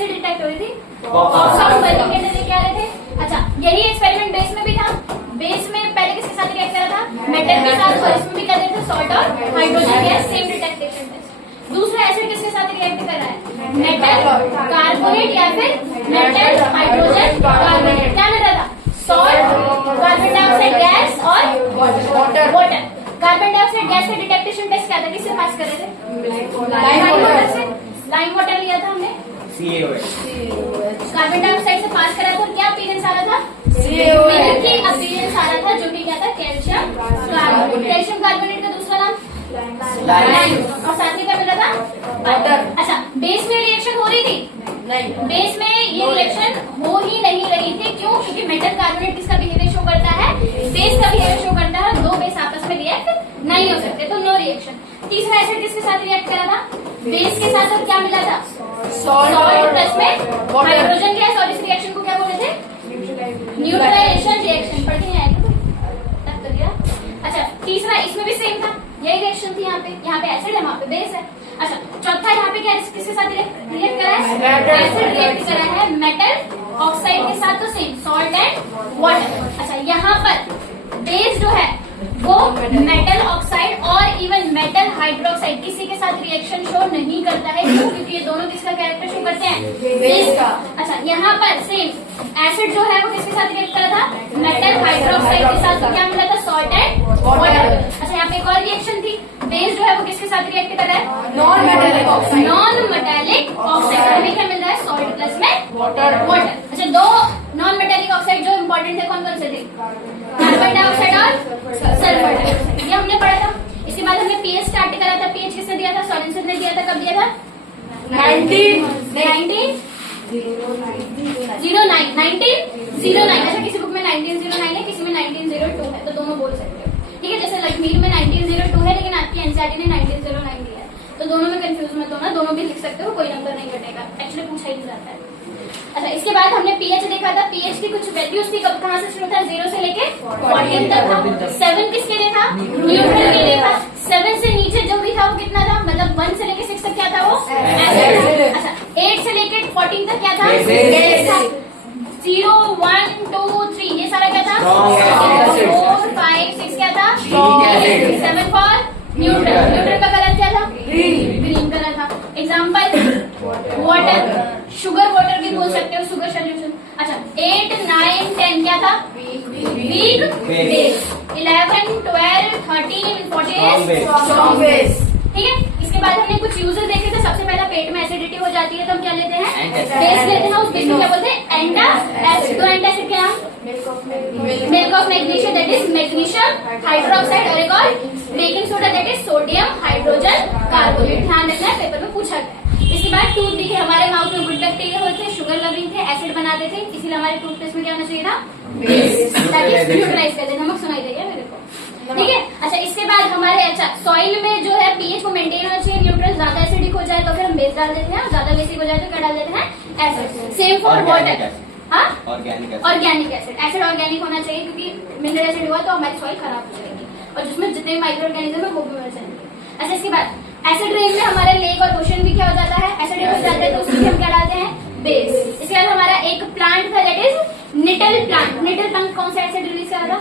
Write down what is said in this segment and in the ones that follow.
Acid detect हो रही थी? ऑक्साइड वर्किंग कंडीशन क्या रहे थे? अच्छा, यही एक्सपेरिमेंट बेस में भी था। बेस में पहले किसके साथ रिएक्ट करा था? मेटल के साथ, और इसमें भी कर रहे थे सॉल्ट और हाइड्रोजन गैस, सेम डिटेक्टेशन टेस्ट। दूसरा एसिड किसके साथ रिएक्ट कर रहा है? मेटल कार्बोनेट या फिर मेटल हाइड्रोजन कार्बोनेट। क्या मिल रहा था? सॉल्ट, कार्बन डाइऑक्साइड गैस और वाटर। कार्बन डाइऑक्साइड गैस का डिटेक्टेशन टेस्ट क्या था? किससे पास कर रहे थे? लाइम वाटर से। लाइम वाटर लिया था हमने, कार्बन डाइऑक्साइड से पास करा था, क्या अपीयरेंस आ रहा था? मिल्क की अपीयरेंस आ रहा था, जो कि क्या था? Calcium carbonate. कैल्शियम कार्बोनेट का दूसरा नाम लाइम, और साथ में क्या मिल रहा था? वाटर। अच्छा, बेस में रिएक्शन हो रही थी? नहीं, बेस में ये रिएक्शन हो ही नहीं रही थी। क्यों? क्योंकि मेटल कार्बोनेट किसका बिहेवियर शो करता है? बेस का बिहेवियर शो करता है। दो बेस आपस में रिएक्ट नहीं हो सकते, तो नो रिएक्शन। तीसरा एसिड किसके साथ रिएक्ट करा था? बेस के साथ, और क्या मिला था? सॉल्ट प्लस में हाइड्रोजन गैस, और इस रिएक्शन को क्या बोले थे? Neutralization reaction. पढ़ के आया तब तो दिया। अच्छा, तीसरा इसमें भी सेम था, यही रिएक्शन थी। यहाँ पे एसिड है, वहाँ पे बेस है। अच्छा, चौथा यहाँ पे क्या किसके साथ रिएक्ट करा है? एसिड रिएक्ट करा है मेटल ऑक्साइड के साथ, तो सेम सॉल्ट एंड वाटर। अच्छा, यहाँ पर बेस जो है वो मेटल ऑक्साइड और इवन मेटल हाइड्रोक्साइड किसी के साथ रिएक्शन शो नहीं करता है। क्यों? क्योंकि ये दोनों किसका कैरेक्टर शो करते हैं? बेस का। अच्छा, यहाँ पर सेम एसिड जो है वो किसके साथ रिएक्ट करा था? मेटल हाइड्रोक्साइड के साथ, तो क्या मिला था? Salt and water. अच्छा, यहाँ पे एक और रिएक्शन थी। बेस जो है वो किसके साथ रिएक्ट कर रहा है? Non metallic oxide. Non metallic oxide, हमें क्या मिल रहा है? सॉल्ट प्लस में वाटर। अच्छा, दो नॉन मेटेलिक ऑक्साइड जो इम्पोर्टेंट थे, कौन कौन से थे? कार्बन डाइऑक्साइड और सल्फर डाइऑक्साइड, ये हमने पढ़ा था। इसके बाद हमने पीएच स्टार्ट करा था। पीएच किसने दिया था? सोरेनसन ने दिया था। कब दिया था? 1909। अच्छा, किसी बुक में 1909 है, किसी में 1902 है, तो दोनों बोल सकते हो। ठीक है, जैसे लक्ष्मीर में 1902 है, लेकिन आपकी एनसीईआरटी ने 1909 दिया है, तो दोनों में कंफ्यूज मत होना, दोनों भी लिख सकते हो, कोई नंबर नहीं घटेगा। एक्चुअली पूछा ही नहीं जाता है। अच्छा, इसके बाद हमने पीएच देखा था। पीएच की कुछ वैल्यूज थी, कहाँ से शुरू था? 0 से लेके 14 तक था। 7 किसके लिए था? न्यूट्रल के लिए था। 7 से नीचे जो भी था वो कितना था? मतलब 1 से लेके 6 तक क्या था? वो एसिड। अच्छा, 8 से लेके 14 तक क्या था? 0, 1, 2, 3 ये सारा क्या था? 4, 5, 6 क्या था? 7 फॉर न्यूट्रल। न्यूट्रल का कलर क्या था? ग्रीन कलर था। एग्जाम्पल, वाटर, शुगर वाटर भी बोल सकते हो, शुगर सोल्यूशन। अच्छा, 8, 9, 10 क्या था? Weak base. 11, 12, 13, 14 strong base. ठीक है, इसके बाद हमने कुछ यूजर देखे थे। सबसे पहला पेट में एसिडिटी हो जाती है तो हम क्या लेते हैं? बेस लेते हैं। उस बेस को क्या बोलते हैं? एंटा एसिड। तो एंटा एसिड क्या? Milk of magnesium, that is magnesium hydroxide, और एक और baking soda, that is sodium hydrogen carbonate. ध्यान रखना है, पेपर में पूछा गया। इसके बाद टूथ दिखे, हमारे माउथ में गुड बैक्टीरिया होते हैं, शुगर लविंग थे, एसिड बनाते थे, इसीलिए हमारे टूथपेस्ट में क्या होना चाहिए था? बेस, ताकि न्यूट्रलाइज कर दे। नमक सुनाई देगा मेरे को, ठीक है। अच्छा, इसके बाद हमारे, अच्छा, सॉइल में जो है पीएच को मेंटेन होना चाहिए। न्यूट्रल ज्यादा एसिडिक हो जाए तो फिर हम बेस डाल देते हैं, और ज्यादा बेसिक हो जाए तो क्या डाल देते हैं? एसिड। Same for water. हाँ, ऑर्गेनिक एसिड। एसिड ऑर्गेनिक होना चाहिए, क्योंकि मिनरल एसिड हुआ तो हमारी सॉइल खराब हो जाएगी, और जिसमें जितने माइक्रो ऑर्गेनिज्म है वो भी मर जाएंगे। अच्छा, इसके बाद एसिड रेन में हमारे लेक और ओशन भी क्या हो जाता है? एसिड हो जाता है, तो उसमें हम क्या डालते हैं? बेस। इसके बाद हमारा एक प्लांट था, दैट इज निटल प्लांट। निटल प्लांट कौन सा एसिड रिलीज कर रहा था?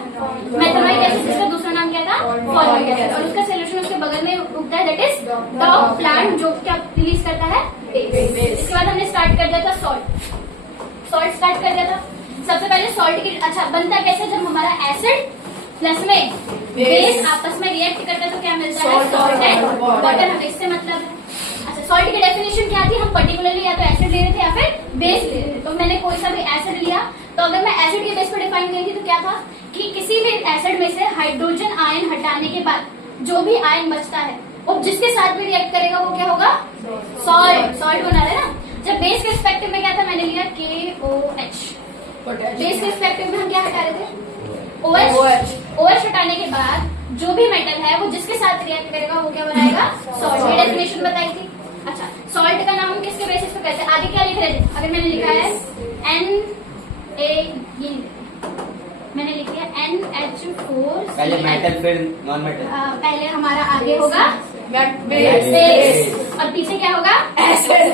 मेथनोइक एसिड, जिसका दूसरा नाम क्या था? फॉर्मिक एसिड, और उसका सोल्यूशन उसके बगल में उगता है, दैट इज डॉग प्लांट, जो क्या रिलीज करता है? बेस। इसके बाद हमने स्टार्ट कर दिया था सॉल्ट स्टार्ट कर दिया था। सबसे पहले सॉल्ट की, अच्छा, बनता कैसे? जब हमारा एसिड प्लस में बेस आपस में रिएक्ट करता है तो क्या मिलता है? Salt and water. हमें इससे मतलब है। अच्छा, सॉल्ट की डेफिनेशन क्या थी? हम पर्टिकुलरली या तो एसिड ले रहे थे या फिर बेस ले रहे थे। तो मैंने कोई सा भी एसिड लिया, तो अगर मैं एसिड के बेस पर डिफाइन करी थी तो क्या था? कि किसी भी एसिड में से हाइड्रोजन आयन हटाने के बाद जो भी आयन बचता है वो जिसके साथ भी रिएक्ट करेगा वो क्या होगा? सॉल्ट बना रहे ना। जब बेस के रिस्पेक्टिव में क्या था? मैंने लिया KOH। बेस के रिस्पेक्टिव में हम क्या हटा रहे थे? OH हटाने के बाद जो भी मेटल है वो जिसके साथ रिएक्ट करेगा वो क्या बनाएगा? सॉल्ट। ये डेफिनेशन बताई थी। अच्छा, सॉल्ट का नाम किसके बेसिस पे करते हैं? आगे क्या लिख रहे थे? अगर मैंने लिखा है ये मैंने लिख दिया NH4। पहले मेटल फिर नॉन मेटल। पहले हमारा आगे होगा बेस, और पीछे क्या होगा? एसिड।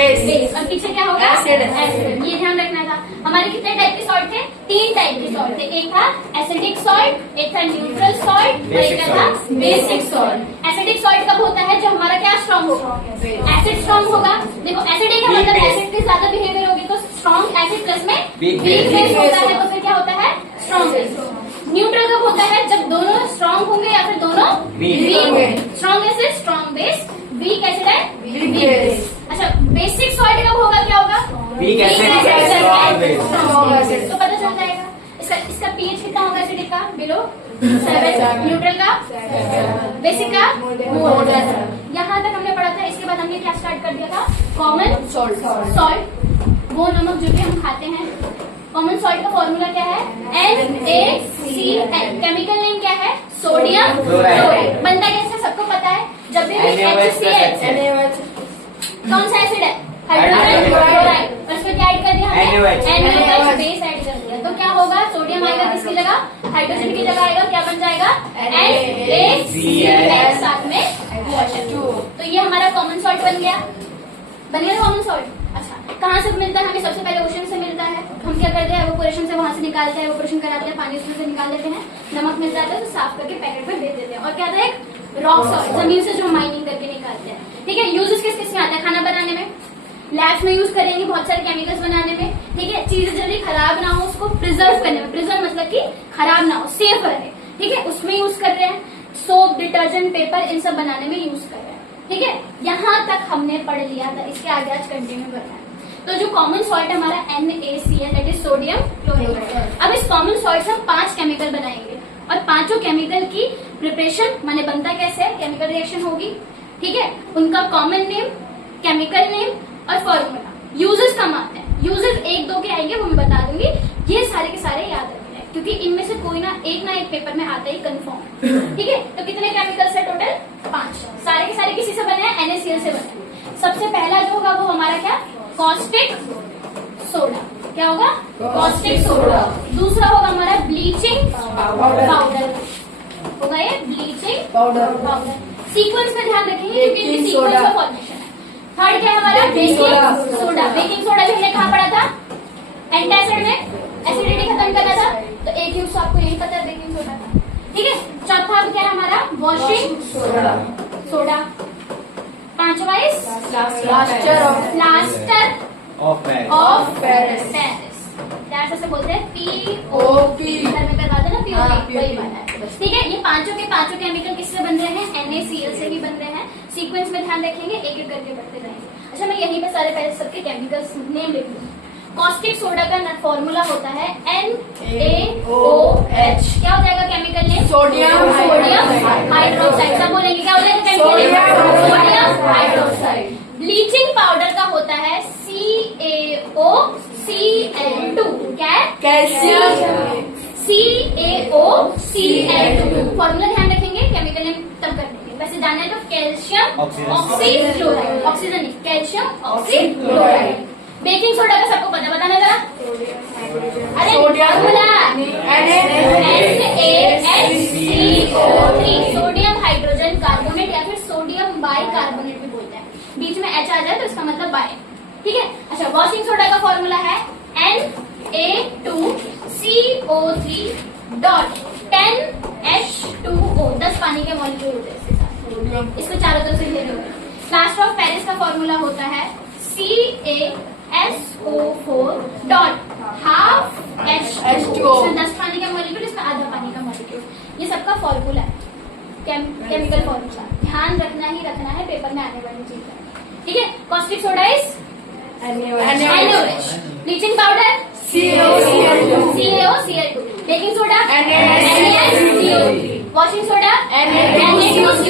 बेस, और पीछे क्या होगा Acid. एसिड। ये ध्यान रखना था। हमारे कितने टाइप के सॉल्ट थे? 3 टाइप के सॉल्ट थे। एक था एसिडिक सॉल्ट, एक था न्यूट्रल सॉल्ट, और एक था बेसिक सॉल्ट। एसिडिक सॉल्ट कब होता है? जब हमारा क्या स्ट्रॉन्ग होगा, एसिड स्ट्रॉन्ग होगा। देखो एसिडिक का मतलब एसिड की ज्यादा बिहेवियर होगी तो स्ट्रॉन्ग एसिड प्लस में Weak वीक base. बेस होता है, तो फिर क्या होता है? Strong base. न्यूट्रल कब होता है? जब दोनों स्ट्रॉन्ग होंगे या फिर दोनों Weak. वीक होंगे। Strong acid strong base, weak acid है Weak वीक base. बेस। अच्छा, बेसिक सॉल्ट कब होगा? क्या होगा? Weak acid, acid, strong base. strong base। तो पता चल जाएगा इसका पीएच कितना होगा एसिडिक का? बिलो 7। न्यूट्रल का, बेसिक का मोर देन। यहाँ तक हमने पढ़ा था। इसके बाद हमने क्या स्टार्ट कर दिया था? कॉमन सॉल्ट, वो नमक जो कि हम खाते हैं। कॉमन सॉल्ट का फॉर्मूला क्या है? NaCl। केमिकल नेम क्या है? Sodium chloride. बनता कैसे? सबको पता है। जब भी NaOH plus HCl, कौन सा एसिड है? Hydrogen hydrogen chloride. क्लोराइड। और इसमें क्या ऐड कर दिया हमने? NaOH। NaOH बेस ऐड कर दिया। तो क्या होगा? सोडियम आएगा किसकी जगह? हाइड्रोजन की जगह आएगा। क्या बन जाएगा? NaCl साथ में वाटर। तो ये हमारा कॉमन सॉल्ट बन गया कॉमन सॉल्ट। अच्छा, कहाँ से मिलता है? हमें सबसे पहले ओशन से मिलता है। हम क्या करते हैं? एवोपोरेशन से वहां से निकालते हैं, एवोपोरेशन कराते हैं, पानी उसमें से निकाल लेते हैं, नमक मिल जाता है तो साफ करके पैकेट में भेज देते हैं। और क्या था? एक रॉक सॉल्ट, जमीन से जो माइनिंग करके निकालते हैं। ठीक है। यूजेस किस किस में आता है? खाना बनाने में, लैब्स में यूज करेंगे, बहुत सारे केमिकल्स बनाने में। ठीक है। चीजें जल्दी खराब ना हो उसको प्रिजर्व करने में, प्रिजर्व मतलब कि खराब ना हो, सेफ रहे। ठीक है, उसमें यूज कर रहे हैं। सोप, डिटर्जेंट, पेपर, इन सब बनाने में यूज कर रहे हैं। ठीक है, यहाँ तक हमने पढ़ लिया था। इसके आगे आज कंटिन्यू करना है। तो जो कॉमन सॉल्ट हमारा NaCl, that is sodium chloride. अब इस कॉमन सॉल्ट से हम 5 केमिकल बनाएंगे और पांचों केमिकल की प्रिपरेशन माने बनता कैसे है? केमिकल रिएक्शन होगी। ठीक है। उनका कॉमन नेम, केमिकल नेम और फॉर्मूला। यूजेस कम आते हैं, यूजेस 1-2 के आएंगे, वो मैं बता दूंगी। ये सारे के सारे याद रखने हैं क्योंकि इनमें से कोई ना एक पेपर में आता ही कंफर्म। ठीक है। तो कितने केमिकल्स है टोटल? 5। सारे के सारे किसी से बने हैं? NaCl से बने हैं। सबसे पहला जो होगा वो हमारा क्या? Caustic soda. क्या होगा? Caustic soda. दूसरा होगा हमारा ब्लीचिंग पाउडर। होगा ये ब्लीचिंग पाउडर। सीक्वेंस में ध्यान रखेंगे क्योंकि ये सीक्वेंस का फॉर्मेशन है। थर्ड क्या है हमारा? Baking soda. बेकिंग सोडा भी हमने कहाँ पढ़ा था? एंटासिड में एसिडिटी खत्म करना था। तो एक यूज आपको यही पता है, बेकिंग सोडा का। ठीक है। चौथा क्या है हमारा? Washing soda. पांचवा इस प्लास्टर ऑफ पेरिस। प्यार से बोलते हैं POP। घर में करवा देना POP, वही बात है। ठीक है। ये पांचों के पांचों केमिकल किससे बन रहे हैं? NaCl से भी बन रहे हैं। सीक्वेंस में ध्यान रखेंगे, एक एक करके बढ़ते जाएंगे। अच्छा, मैं यहीं पे सारे पहले सबके केमिकल्स नेम लिख दूँ। कॉस्टिक सोडा का फॉर्मूला होता है NaOH। क्या हो जाएगा केमिकल नेम? Sodium hydroxide. सब बोलेंगे क्या हो जाएगा chemical name? Sodium hydroxide. Bleaching powder का होता है CaOCl2। क्या है? कैल्शियम। CaOCl2। फॉर्मूला ध्यान रखेंगे, केमिकल नेम तब कर देंगे। वैसे जानना है तो कैल्शियम ऑक्सीक्लोराइड, ऑक्सीजन नहीं, कैल्शियम ऑक्सीक्लोराइड। बेकिंग सोडा का सबको पता? बताना जरा। अरे formula NaHCO3, sodium hydrogen carbonate या फिर सोडियम बाई कार्बोनेट भी बोलते हैं। बीच में H आ जाए तो इसका मतलब बाय। ठीक है। अच्छा, वॉशिंग सोडा का फॉर्मूला है Na2CO3.10H2O। 10 पानी के मॉलिक्यूल होते हैं इसके साथ। इसको चारों तरफ से घेरे हुए। प्लास्टर ऑफ पेरिस का फॉर्मूला होता है CaSO4.12H2O। 10 पानी का मॉलिक्यूल, इसका आधा पानी का मॉलिक्यूल। ये सबका फॉर्मूला है, केमिकल फॉर्मूला। ध्यान रखना ही रखना है, पेपर में आने वाली चीज है। ठीक है। Caustic soda is NaOH। Bleaching powder CaOCl2। Baking soda NaCO3। Washing soda NaCO3.